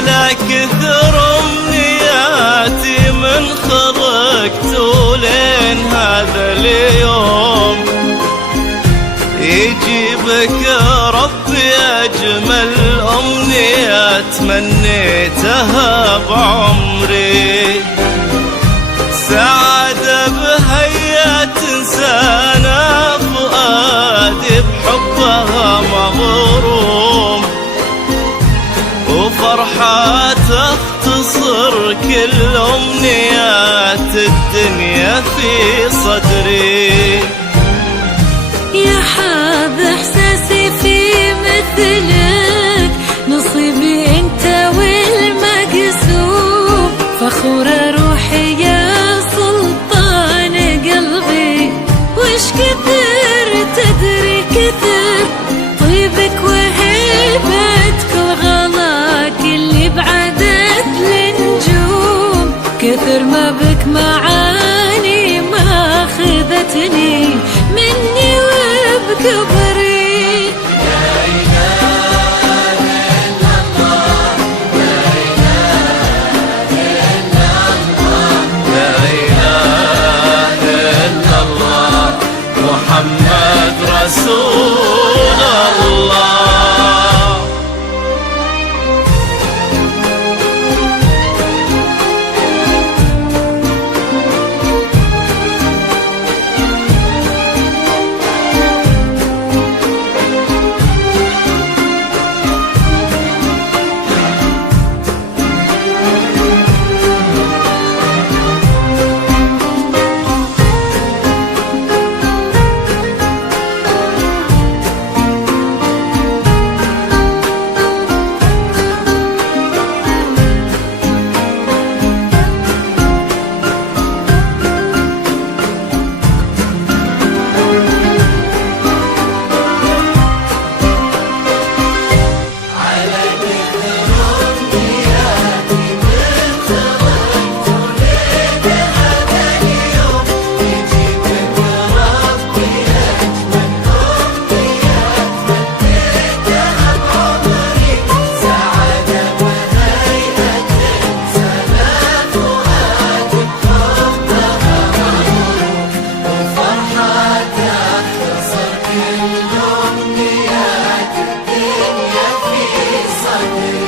على كثر امنياتي من خلقت ولين هذا اليوم يجيبك يا ربي اجمل امنية تمنيتها بعمري. سعادة بهيا تنسانا فؤادي بحبها مغروم، وفرحة تختصر كل أمنيات الدنيا في صدري. يا حاب إحساسي في مثلك، نصيبي أنت والمقسوم، فخورة روحي يا سلطان قلبي، وش كثر تدري كثر طيبك وهيبتك وغلاك اللي بعدت النجوم، كثر ما بك معاني ما خذتني مني وبكبري. لا إله إلا الله، لا إله إلا الله، لا إله إلا الله، محمد رسول الله.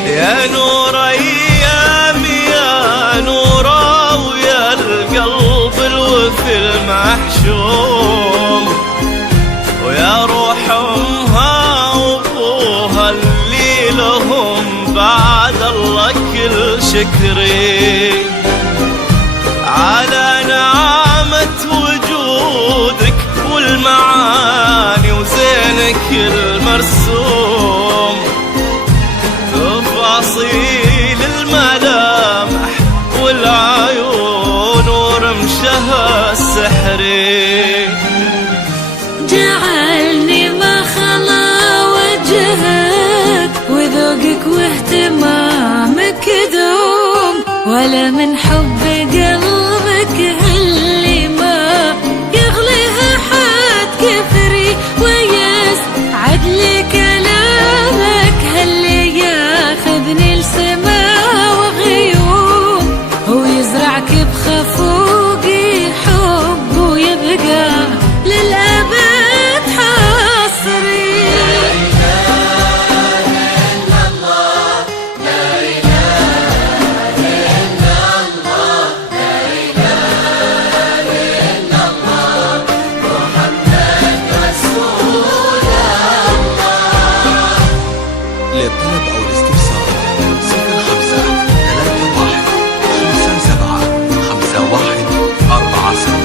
يا نور أيامي يا نورا ويا القلب الوفي المحشوم، ويا روح أمها وأبوها اللي لهم بعد الله كل شكري، على نعمة وجودك والمعاني وزينك المرسوم، تفاصيل الملامح والعيون ورمشها السحري، جعلني ما خلا وجهك وذوقك واهتمامك دوم، ولا من حب قلبك اللي ما يغليها حد كثري، ويسعد لي كلامك هاللي ياخذني لسما وغيوم، ويزرعك بخفوقي حب ويبقى للأبد حصري. لا إله إلا الله، لا إله إلا الله، لا إله إلا الله، محمد رسول الله. للطلب أو الاستفسار 0531575140.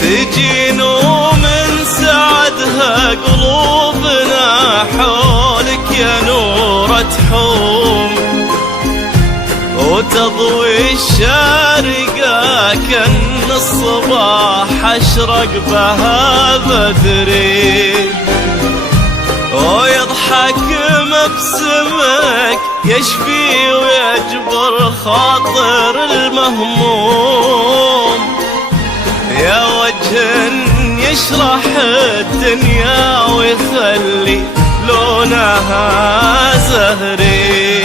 تجين ومن سعدها قلوبنا حولك يا نور تحوم، وتضوي الشارقة كأن الصباح أشرق بها بدري، ويضحك مبسمك يشفي ويجبر خاطر المهموم، يا وجه يشرح الدنيا ويخلي لونها زهري،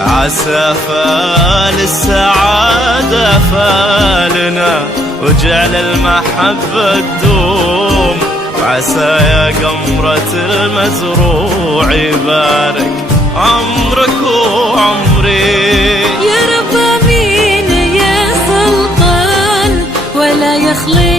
عسى فال السعادة فالنا وجعل المحبة تدوم، عسى يا قمرة المزروع يبارك عمرك وعمري. يا رب امين يا سلطان، ولا يخلي